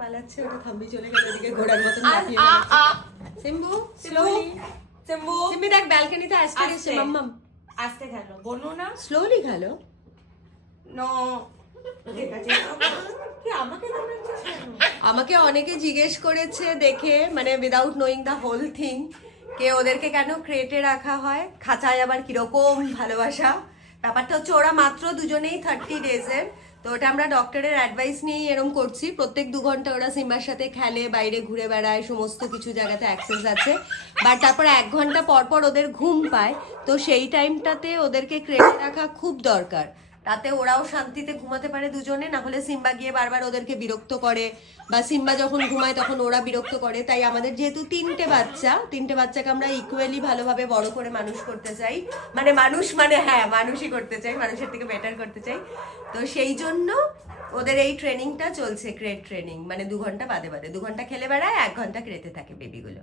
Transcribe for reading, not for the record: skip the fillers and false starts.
পালাচ্ছে, ওটা থাম্বি চলে গেল ওদিকে ঘোড়ার মতন লাফিয়ে সিম্বু স্লোলি সিম্বু সিম্বি দেখ ব্যালকনিতে আসতে এসে মাম্মাম আস্তে খেলো বনু না স্লোলি খেলো নো ঠিক আছে কি আমাকে নামাচ্ছিস কেন? আমাকে অনেকে জিজ্ঞেস করেছে দেখে মানে without knowing the whole thing কে ওদেরকে কেন ক্রেটে রাখা হয়, খাঁচায় আবার কিরকম ভালোবাসা। ব্যাপারটা হচ্ছে ওরা মাত্র দুজনেই 30 ডেজের, তো ওটা আমরা ডক্টরের অ্যাডভাইস নিয়েই এরম করছি। প্রত্যেক 2 ঘন্টা ওরা সিম্বার সাথে খেলে, বাইরে ঘুরে বেড়ায়, সমস্ত কিছু জায়গাতে অ্যাক্সেস আছে, বাট তারপর 1 ঘন্টা পর পর ওদের ঘুম পায়, তো সেই টাইমটাতে ওদেরকে ক্রেটে রাখা খুব দরকার, তাতে ওরাও শান্তিতে ঘুমাতে পারে দুজনে। না হলে সিম্বা গিয়ে বারবার ওদেরকে বিরক্ত করে, বা সিম্বা যখন ঘুমায় তখন ওরা বিরক্ত করে। তাই আমাদের যেহেতু 3টে বাচ্চাকে আমরা ইকুয়ালি ভালোভাবে বড় করে মানুষ করতে চাই, মানে হ্যাঁ মানুষই করতে চাই, মানুষের থেকে বেটার করতে চাই, তো সেই জন্য ওদের এই ট্রেনিংটা চলছে, ক্রেট ট্রেনিং, মানে 2 ঘন্টা বাদে 2 ঘন্টা খেলে বেড়ায়, 1 ঘন্টা ক্রেতে থাকে বেবিগুলো।